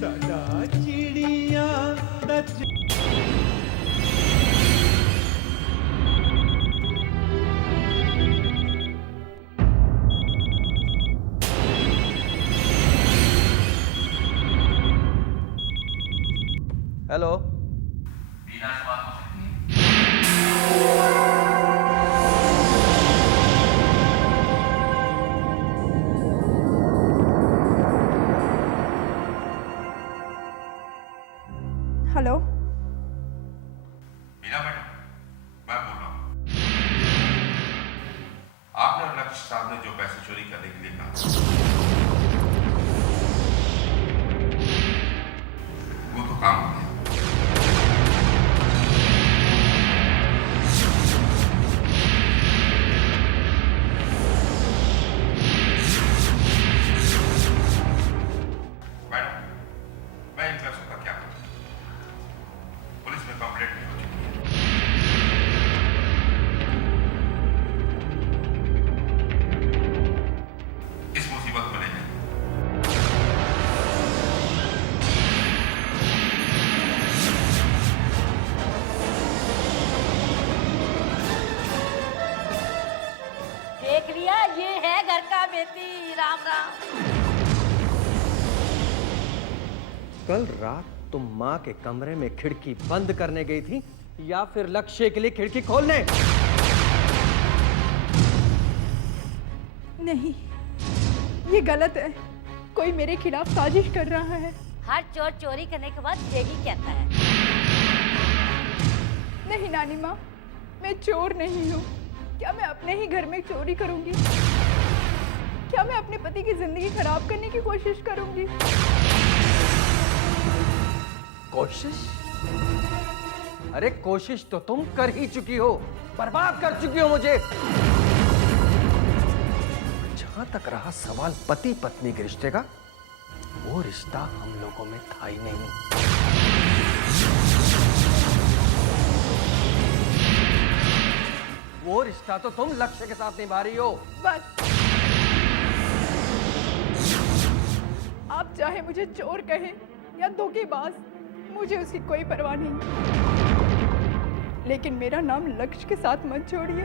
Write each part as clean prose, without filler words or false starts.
साडा चिड़िया दा हेलो, बीना से बात हो सकती है? हेलो, बीना मैडम, मैं बोल रहा हूँ। आपने और लक्ष्य साहब ने जो पैसे चोरी करने के लिए कहा वो तो काम हो गया। मैडम, मैं इन पैसों का क्या करूँ? पुलिस में कंप्लेंट भी हो चुकी है। इस मुसीबत में ले जाइए। देख लिया, ये है घर का बेटी। राम राम। कल रात तुम माँ के कमरे में खिड़की बंद करने गई थी या फिर लक्ष्य के लिए खिड़की खोलने? नहीं, ये गलत है। कोई मेरे खिलाफ साजिश कर रहा है। हर चोर चोरी करने के बाद यही कहता है। नहीं नानी माँ, मैं चोर नहीं हूँ। क्या मैं अपने ही घर में चोरी करूंगी? क्या मैं अपने पति की जिंदगी खराब करने की कोशिश करूंगी? कोशिश? अरे कोशिश तो तुम कर ही चुकी हो, बर्बाद कर चुकी हो मुझे। जहां तक रहा सवाल पति पत्नी के रिश्ते का, वो रिश्ता हम लोगों में था ही नहीं। वो रिश्ता तो तुम लक्ष्य के साथ निभा रही हो। बस, आप चाहे मुझे चोर कहें या धोखेबाज, मुझे उसकी कोई परवाह नहीं। लेकिन मेरा नाम लक्ष्य के साथ मत जोड़िए।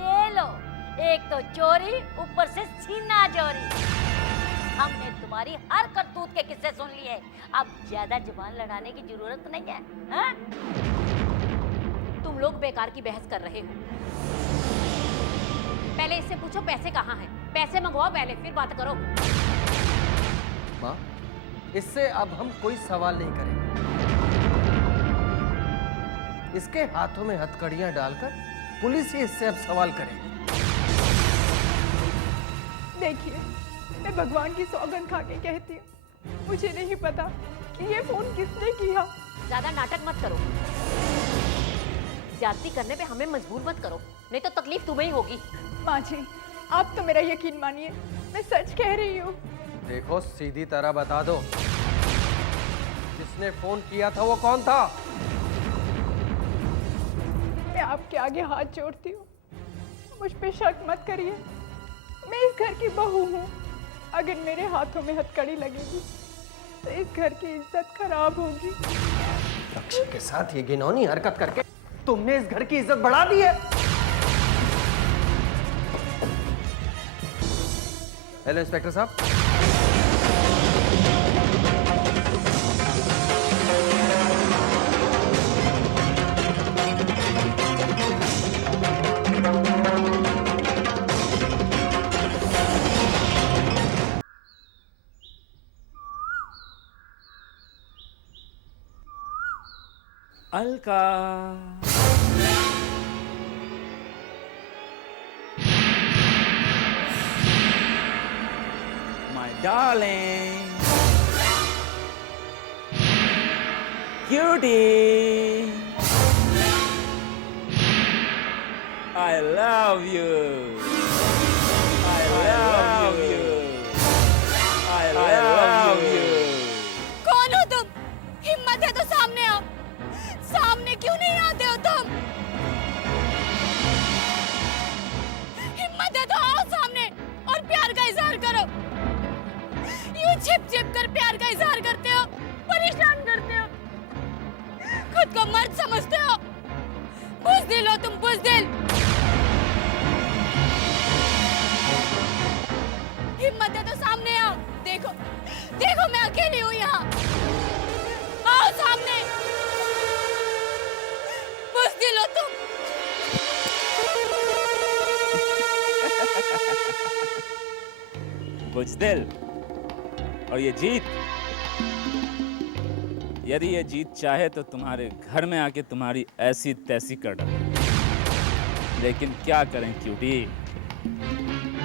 ये लो, एक तो चोरी, ऊपर से सीना चोरी। हमने तुम्हारी हर करतूत के किस्से सुन लिए। अब ज्यादा जुबान लड़ाने की जरूरत नहीं है। हाँ? तुम लोग बेकार की बहस कर रहे हो। पहले इससे पूछो पैसे कहाँ हैं। पैसे मंगवाओ पहले, फिर बात करो। माँ, इससे अब हम कोई सवाल नहीं करेंगे। इसके हाथों में हथकड़ियां डालकर पुलिस ही इससे अब सवाल करेगी। देखिए, मैं भगवान की सौगंध खा के कहती हूँ, मुझे नहीं पता कि ये फोन किसने किया। ज्यादा नाटक मत करो। ज्यादती करने पे हमें मजबूर मत करो, नहीं तो तकलीफ तुम्हें ही होगी। माँ जी, आप तो मेरा यकीन मानिए, मैं सच कह रही हूँ। देखो, सीधी तरह बता दो, जिसने फोन किया था वो कौन था? मैं आपके आगे हाथ जोड़ती हूँ, मुझ पे शक मत करिए। मैं इस घर की बहू हूँ। अगर मेरे हाथों में हथकड़ी लगेगी तो इस घर की इज्जत खराब होगी। लक्ष्य के साथ ये घिनौनी हरकत करके तुमने इस घर की इज्जत बढ़ा दी है। हेलो इंस्पेक्टर साहब। Alka, my darling, cutie, I love you, I love you, I love you. कौन हो तुम? हिम्मत है तो सामने आओ। सामने क्यों नहीं आते हो तुम? हिम्मत है तो आओ सामने। को मर्द समझते हो? बुज़दिल हो तुम, बुज़दिल। हिम्मत है तो सामने आओ। देखो देखो मैं अकेली हूँ यहाँ। आओ सामने। बुज़दिल हो तुम। बुज़दिल और ये जीत, यदि ये जीत चाहे तो तुम्हारे घर में आके तुम्हारी ऐसी तैसी कर डाले। लेकिन क्या करें क्यूटी,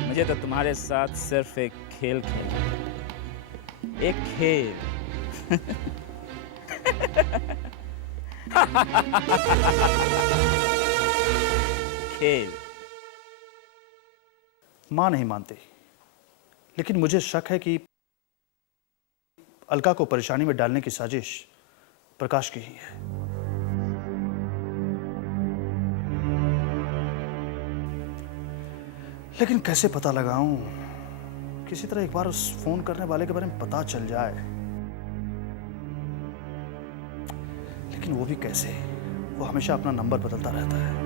मुझे तो तुम्हारे साथ सिर्फ एक खेल खेलना है। एक खेल। खेल। मां नहीं मानती, लेकिन मुझे शक है कि अलका को परेशानी में डालने की साजिश प्रकाश की ही है। लेकिन कैसे पता लगाऊं? किसी तरह एक बार उस फोन करने वाले के बारे में पता चल जाए। लेकिन वो भी कैसे? वो हमेशा अपना नंबर बदलता रहता है।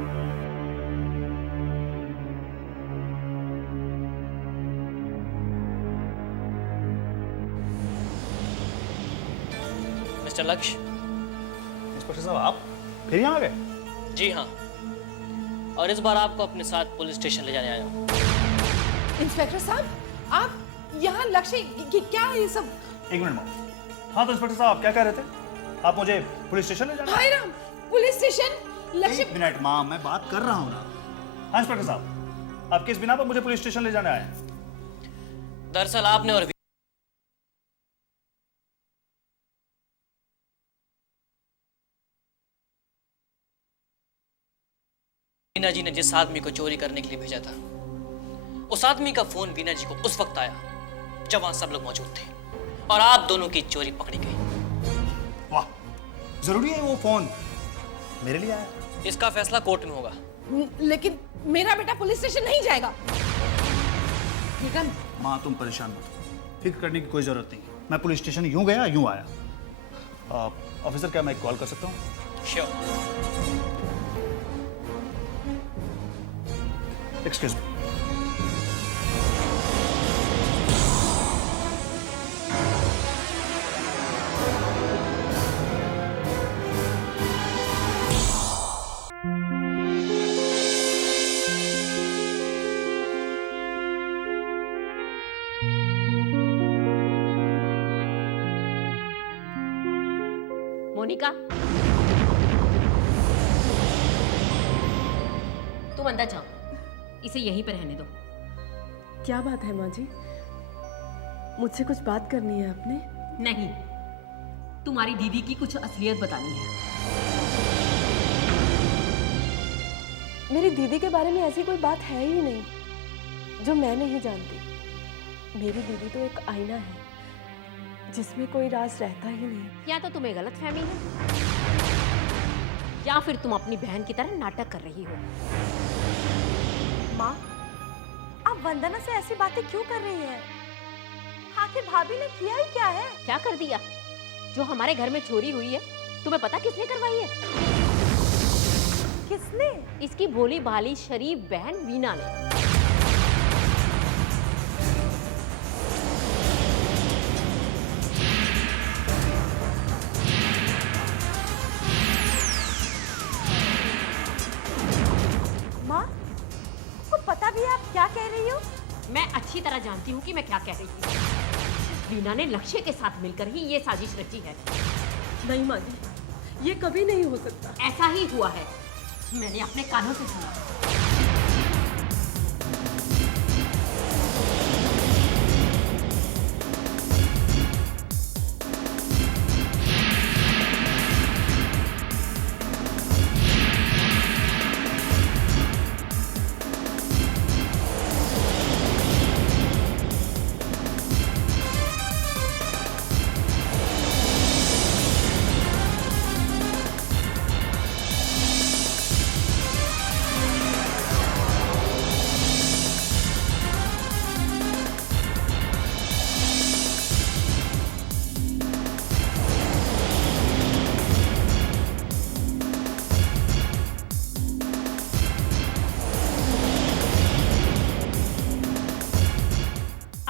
मिस्टर लक्ष्य। इंस्पेक्टर साहब, आप फिर यहाँ आ गए? जी हाँ, और इस बार आपको अपने साथ पुलिस स्टेशन ले जाने आया हूँ। इंस्पेक्टर साहब, आप यहाँ लक्ष्य क्या है ये सब? एक मिनट मां। हाँ तो इंस्पेक्टर साहब, आप क्या कह रहे थे? आप मुझे पुलिस स्टेशन ले जाना? भाई राम, पुलिस स्टेशन? लक्ष्य। एक मिनट मां, मैं बात कर रहा हूँ ना। हाँ इंस्पेक्टर साहब, आप किस बिना पर मुझे पुलिस स्टेशन ले जाने आए हैं? दरअसल आपने और वीना जी ने जिस आदमी को चोरी करने के लिए भेजा था, उस आदमी का फोन वीना जी को उस वक्त आया जब वहां सब लोग मौजूद थे और आप दोनों की चोरी पकड़ी गई। वाह, जरूरी है वो फोन मेरे लिए आया? इसका फैसला कोर्ट में होगा। लेकिन मेरा बेटा पुलिस स्टेशन नहीं जाएगा। ठीक है माँ, तुम परेशान मत हो, फिक्र करने की कोई जरूरत नहीं। मैं पुलिस स्टेशन यूं गया यूं आया। ऑफिसर, क्या मैं कॉल कर सकता हूँ? श्योर। Excuse me. मोनिका, तुम अंदर जाओ, इसे यहीं पर रहने दो। क्या बात है माँ जी? मुझसे कुछ बात करनी है आपने? नहीं, तुम्हारी दीदी की कुछ असलियत बतानी है। मेरी दीदी के बारे में ऐसी कोई बात है ही नहीं जो मैं नहीं जानती। मेरी दीदी तो एक आईना है जिसमें कोई राज रहता ही नहीं। या तो तुम्हें गलत फहमी है या फिर तुम अपनी बहन की तरह नाटक कर रही हो। माँ, आप वंदना से ऐसी बातें क्यों कर रही हैं? आखिर भाभी ने किया ही क्या है? क्या कर दिया? जो हमारे घर में चोरी हुई है, तुम्हें पता किसने करवाई है? किसने? इसकी भोली भाली शरीफ बहन वीना ने। माँ, आपको पता भी है आप क्या कह रही हो? मैं अच्छी तरह जानती हूँ कि मैं क्या कह रही हूँ। वीना ने लक्ष्य के साथ मिलकर ही ये साजिश रची है। नहीं माँ जी, ये कभी नहीं हो सकता। ऐसा ही हुआ है, मैंने अपने कानों से सुना।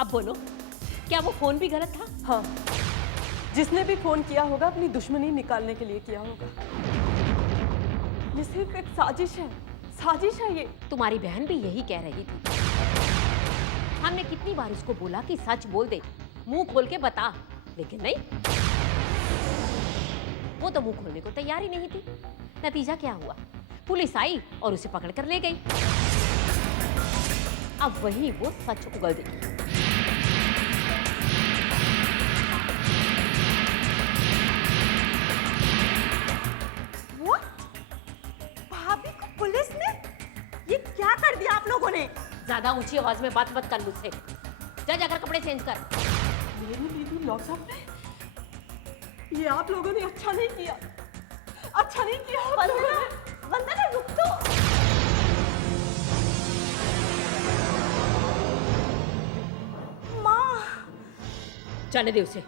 अब बोलो, क्या वो फोन भी गलत था? हाँ, जिसने भी फोन किया होगा अपनी दुश्मनी निकालने के लिए किया होगा। ये सिर्फ एक साजिश है, साजिश है ये। तुम्हारी बहन भी यही कह रही थी। हमने कितनी बार उसको बोला कि सच बोल दे, मुंह खोल के बता, लेकिन नहीं, वो तो मुंह खोलने को तैयार ही नहीं थी। नतीजा क्या हुआ? पुलिस आई और उसे पकड़ कर ले गई। अब वही वो सच उगल देगी। भाभी को पुलिस ने ये क्या कर दिया आप लोगों ने? ज्यादा ऊंची आवाज में बात मत कर मुझसे। जा जाकर कपड़े चेंज कर। मेरी दीदी लॉकअप में, ये आप लोगों ने अच्छा नहीं किया, अच्छा नहीं किया। वंदना रुक तो। माँ, जाने दे उसे।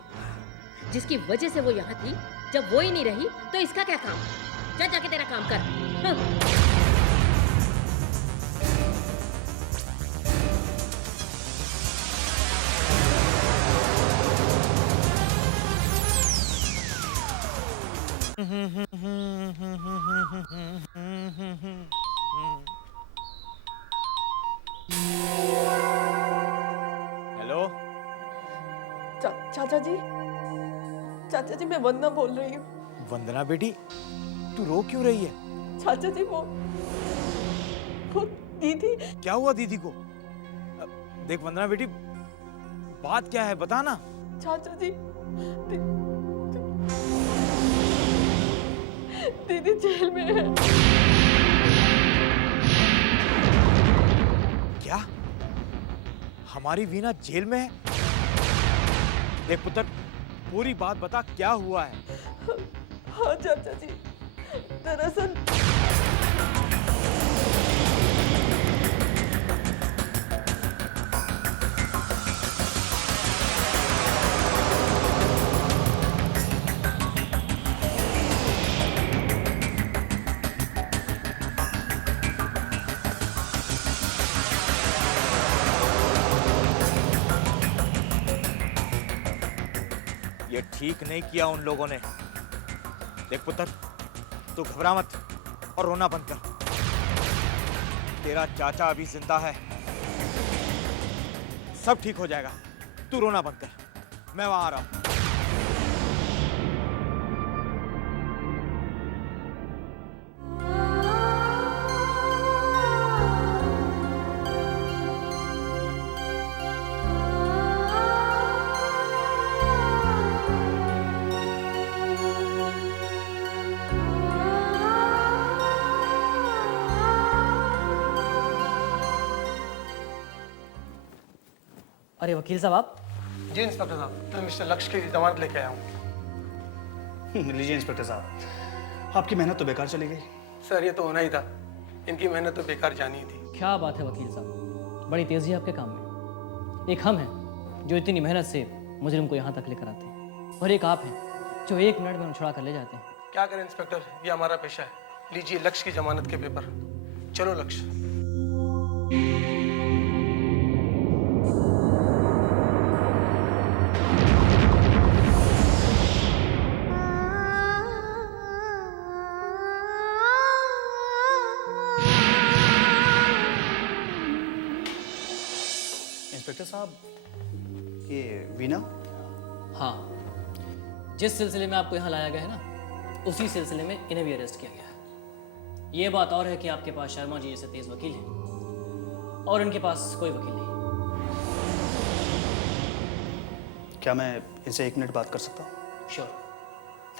जिसकी वजह से वो यहाँ थी, जब वो ही नहीं रही तो इसका क्या काम? जा जाके तेरा काम कर। हाँ। हेलो चाचा जी, चाचा जी मैं वंदना बोल रही हूँ। वंदना बेटी, तू रो क्यों रही है? चाचा जी वो दीदी। क्या हुआ दीदी को? देख वंदना बेटी, बात क्या है बता ना। चाचा जी दीदी जेल में है। क्या? हमारी वीना जेल में है? देख पुत्र, पूरी बात बता, क्या हुआ है? हाँ चाचा जी, दरअसल ये ठीक नहीं किया उन लोगों ने। देख पुत्र, तू घबरा मत और रोना बंद कर। तेरा चाचा अभी जिंदा है, सब ठीक हो जाएगा। तू रोना बंद कर, मैं वहां आ रहा हूं। अरे वकील साहब आप? जी इंस्पेक्टर साहब, मैं मिस्टर लक्ष्य की जमानत लेके आया हूँ। लीजिए इंस्पेक्टर साहब, आपकी मेहनत तो बेकार चली गई। सर ये तो होना ही था, इनकी मेहनत तो बेकार जानी ही थी। क्या बात है वकील साहब, बड़ी तेजी है आपके काम में। एक हम हैं जो इतनी मेहनत से मुजरिम को यहाँ तक लेकर आते हैं, और एक आप हैं जो 1 मिनट में उन्हें छुड़ा कर ले जाते हैं। क्या करें इंस्पेक्टर, ये हमारा पेशा है। लीजिए लक्ष्य की जमानत के पेपर। चलो लक्ष्य। इंस्पेक्टर साहब, ये वीना? हाँ, जिस सिलसिले में आपको यहाँ लाया गया है ना, उसी सिलसिले में इन्हें भी अरेस्ट किया गया है। ये बात और है कि आपके पास शर्मा जी जैसे तेज वकील हैं और इनके पास कोई वकील नहीं। क्या मैं इनसे 1 मिनट बात कर सकता हूँ? श्योर।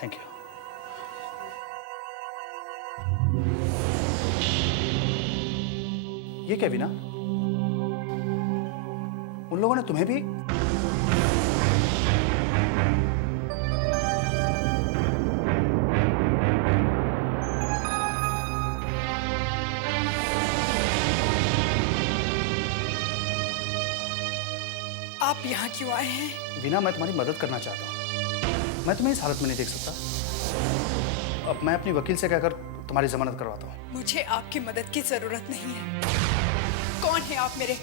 Thank you. ये क्या वीना, उन लोगों ने तुम्हें भी? आप यहाँ क्यों आए हैं? वीना, मैं तुम्हारी मदद करना चाहता हूँ। मैं तुम्हें इस हालत में नहीं देख सकता। अब मैं अपनी वकील से कहकर तुम्हारी जमानत करवाता हूँ। मुझे आपकी मदद की जरूरत नहीं है। कौन है आप मेरे?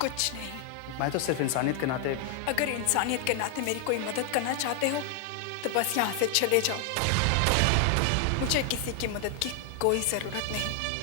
कुछ नहीं। मैं तो सिर्फ इंसानियत के नाते। अगर इंसानियत के नाते मेरी कोई मदद करना चाहते हो तो बस यहाँ से चले जाओ। मुझे किसी की मदद की कोई जरूरत नहीं।